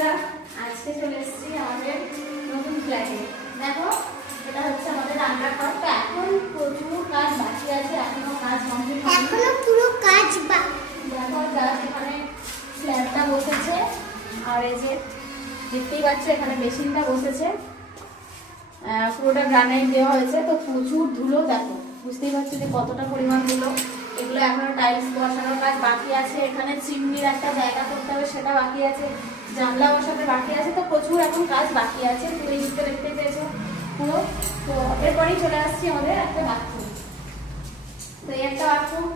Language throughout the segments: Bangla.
বন্ধুরা, আজকে চলে এসেছি আমাদের নতুন ফ্ল্যাটে। দেখো, এটা হচ্ছে আমাদের রান্নাঘর। তো এখন প্রচুর কাজ বাকি আছে, এখনো কাজ কমপ্লিট হয়নি, এখনো পুরো কাজ বাকি। দেখো জাস্ট এখানে স্ল্যাবটা বসেছে, আর এই যে দেখতেই পাচ্ছ এখানে মেশিনটা বসেছে, পুরোটা গ্রানাইট দেওয়া হয়েছে। তো প্রচুর ধুলো, দেখো বুঝতেই পারছো যে কতটা পরিমাণ ধুলো। এগুলো এখনো টাইলস বসানোর কাজ বাকি আছে, এখানে চিমনির একটা জায়গা করতে হবে, সেটা বাকি আছে, জানলা বসাতে বাকি আছে। তো প্রচুর এখন কাজ বাকি আছে। তো এই দিকটা দেখতে পেয়েছো পুরো। তো এরপরেই চলে আসছি আমাদের একটা বাথরুম। তো এই একটা বাথরুম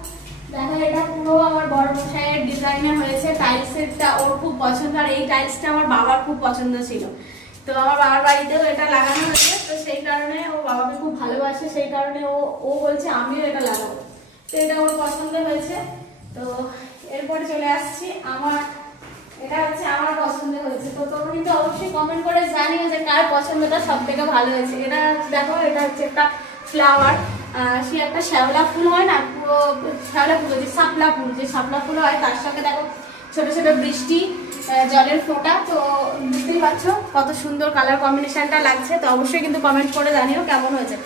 দেখো, এটা পুরো আমার বড় মশাইয়ের ডিজাইনে হয়েছে। টাইলসেরটা ওর খুব পছন্দ, আর এই টাইলসটা আমার বাবার খুব পছন্দ ছিল। তো আমার বাবার বাড়িতেও এটা লাগানো হয়েছে। তো সেই কারণে ও বাবাকে খুব ভালোবাসে, সেই কারণে ও বলছে আমিও এটা লাগাবো। তো এটা ওর পছন্দ হয়েছে। তো এরপরে চলে আসছি আমার, এটা হচ্ছে আমার পছন্দ হয়েছে। তো তোমরা কিন্তু অবশ্যই কমেন্ট করে জানিও যে কার পছন্দটা সব থেকে ভালো হয়েছে। এটা দেখো, এটা হচ্ছে একটা ফ্লাওয়ার, সে একটা শ্যাওলা ফুল হয় না, পুরো শ্যাওলা ফুল, যে শাপলা ফুল হয়, তার সঙ্গে দেখো ছোট ছোট বৃষ্টি জলের ফোঁটা। তো বুঝতেই পারছো কত সুন্দর কালার কম্বিনেশনটা লাগছে। তো অবশ্যই কিন্তু কমেন্ট করে জানিও কেমন হয়েছে।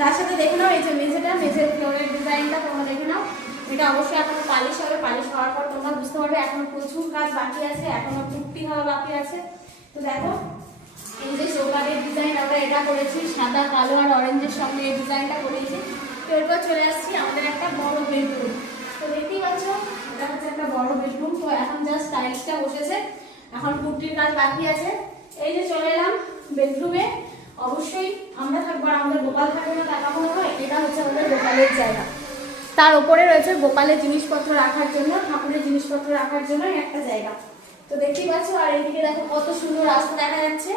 তার সাথে দেখে নাও এই যে মেঝের ফ্লোরের ডিজাইনটা তোমরা দেখে নাও। এটা অবশ্যই এখনো পালিশ হবে, পালিশ হওয়ার পর তোমরা বুঝতে পারবে এখনো প্রচুর কাজ বাকি আছে, এখনো পুট্টি হওয়া বাকি আছে। তো দেখো এই যে চৌকাঠের ডিজাইন আমরা এটা করেছি, সাদা কালো আর অরেঞ্জের সঙ্গে এই ডিজাইনটা করেছি। তো এরপর চলে আসছি আমাদের একটা বড় বেডরুম। তো দেখতেই পাচ্ছ এটা হচ্ছে একটা বড় বেডরুম। তো এখন জাস্ট টাইলসটা বসেছে, এখন পুট্টির কাজ বাকি আছে। এই যে চলে এলাম বেডরুমে। অবশ্যই আমরা থাকবো, আর আমাদের গোপাল থাকবে না টাকা মনে হয়। এটা হচ্ছে আমাদের গোপালের জায়গা, তার উপরে রয়েছে গোপালের জিনিসপত্র রাখার জন্য, ঠাকুরের জিনিসপত্র রাখার জন্য একটা জায়গা। তো দেখতেই পাচ্ছ, আর এইদিকে দেখো কত সুন্দর রাস্তা দেখা যাচ্ছে।